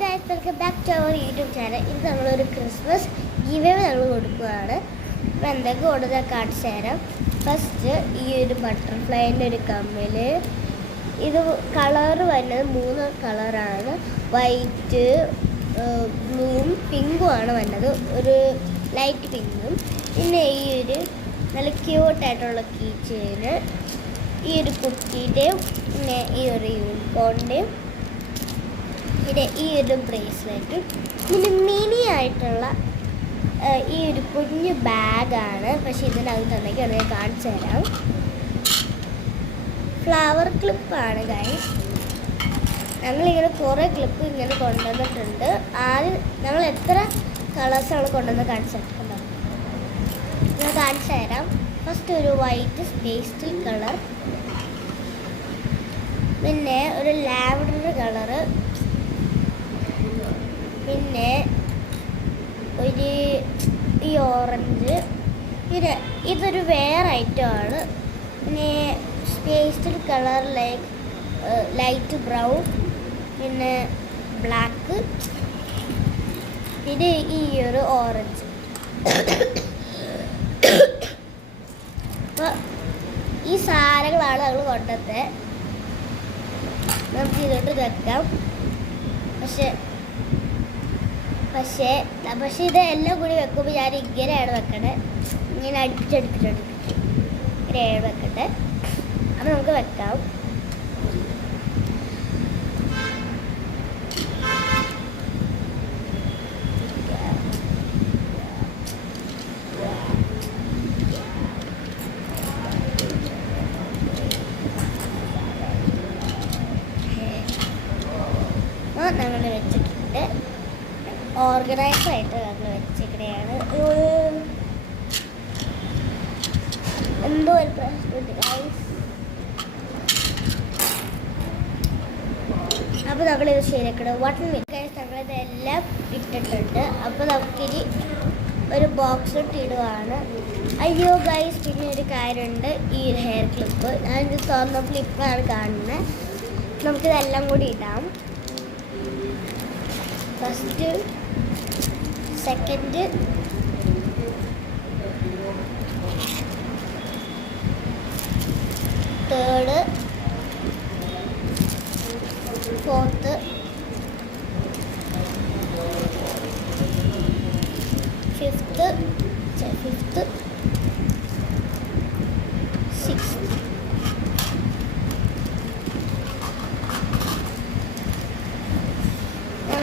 Guys, welcome back to our YouTube channel. ഇത് നമ്മളൊരു Christmas give നമ്മൾ കൊടുക്കുകയാണ്. അപ്പോൾ എന്തൊക്കെ കൊടുത്താൽ കാണിച്ചു തരാം. ഫസ്റ്റ് ഈ ഒരു ബട്ടർഫ്ലൈൻ്റെ ഒരു കമ്മിൽ ഇത് കളറ് വരുന്നത് 3 കളറാണ്. വൈറ്റ്, ബ്ലൂവും പിങ്കും ആണ് വരുന്നത്, ഒരു ലൈറ്റ് പിങ്കും. പിന്നെ ഈ ഒരു നല്ല ക്യൂട്ടായിട്ടുള്ള കീ ചെയിന്, ഈ ഒരു കുട്ടിയുടെയും പിന്നെ ഈ ഒരു യൂണിക്കോണിൻ്റെയും, പിന്നെ ഈ ഒരു ബ്രേസ്ലെറ്റും, പിന്നെ മിനി ആയിട്ടുള്ള ഈ ഒരു കുഞ്ഞു ബാഗാണ്. പക്ഷേ ഇതിനകത്ത് എന്തൊക്കെയാണ് ഞാൻ കാണിച്ചു തരാം. ഫ്ലവർ ക്ലിപ്പാണ് ഗൈസ്. ഞങ്ങളിങ്ങനെ കുറേ ക്ലിപ്പ് ഇങ്ങനെ കൊണ്ടുവന്നിട്ടുണ്ട്. ആദ്യം ഞങ്ങൾ എത്ര കളേഴ്സാണ് കൊണ്ടുവന്ന് കാണിച്ചിട്ടുണ്ടോ ഞാൻ കാണിച്ചു തരാം. ഫസ്റ്റ് ഒരു വൈറ്റ് പേസ്റ്റൽ കളർ, പിന്നെ ഒരു ലാവൻഡർ കളറ്, പിന്നെ ഒരു ഈ ഓറഞ്ച്, പിന്നെ ഇതൊരു വേറെ ഐറ്റമാണ്. പിന്നെ പേസ്റ്റൽ കളർ ലൈറ്റ് ബ്രൗൺ, പിന്നെ ബ്ലാക്ക്, പിന്നെ ഈ ഒരു ഓറഞ്ച്. അപ്പോൾ ഈ സാധനങ്ങളാണ് ഞങ്ങൾ കൊണ്ടത്. നമുക്ക് ഇതോട്ട് വെക്കാം. പക്ഷേ ഇത് എല്ലാം കൂടി വെക്കുമ്പോൾ ഞാൻ ഇങ്ങനെയാണ് വെക്കണേ. ഇങ്ങനെ അടുപ്പിച്ചെടുത്തിട്ടുണ്ട് ഇങ്ങനെയാണ് വെക്കട്ടെ. അത് നമുക്ക് വെക്കാം. ഞങ്ങൾ വെച്ചിട്ടുണ്ട്, ഓർഗനൈസ് ആയിട്ട് ഞങ്ങൾ വെച്ചിരിക്കുകയാണ്. എന്തോ ഒരു പ്രശ്നമുണ്ട് ഗൈസ്. അപ്പോൾ നമ്മളിത് ശരിയാക്കണം. 1 മിനിറ്റ് ഗൈസ്. നമ്മളിതെല്ലാം ഇട്ടിട്ടുണ്ട്. അപ്പോൾ നമുക്കിനി ഒരു ബോക്സിലോട്ട് ഇടുവാണ്. അയ്യോ ഗൈസ്, പിന്നെ ഒരു കാര്യമുണ്ട്. ഈ ഒരു ഹെയർ ക്ലിപ്പ് ഞാനിത് തുറന്നപ്പോൾ ഇപ്പോഴാണ് കാണുന്നത്. നമുക്കിതെല്ലാം കൂടി ഇടാം. First, second, third, fourth, fifth,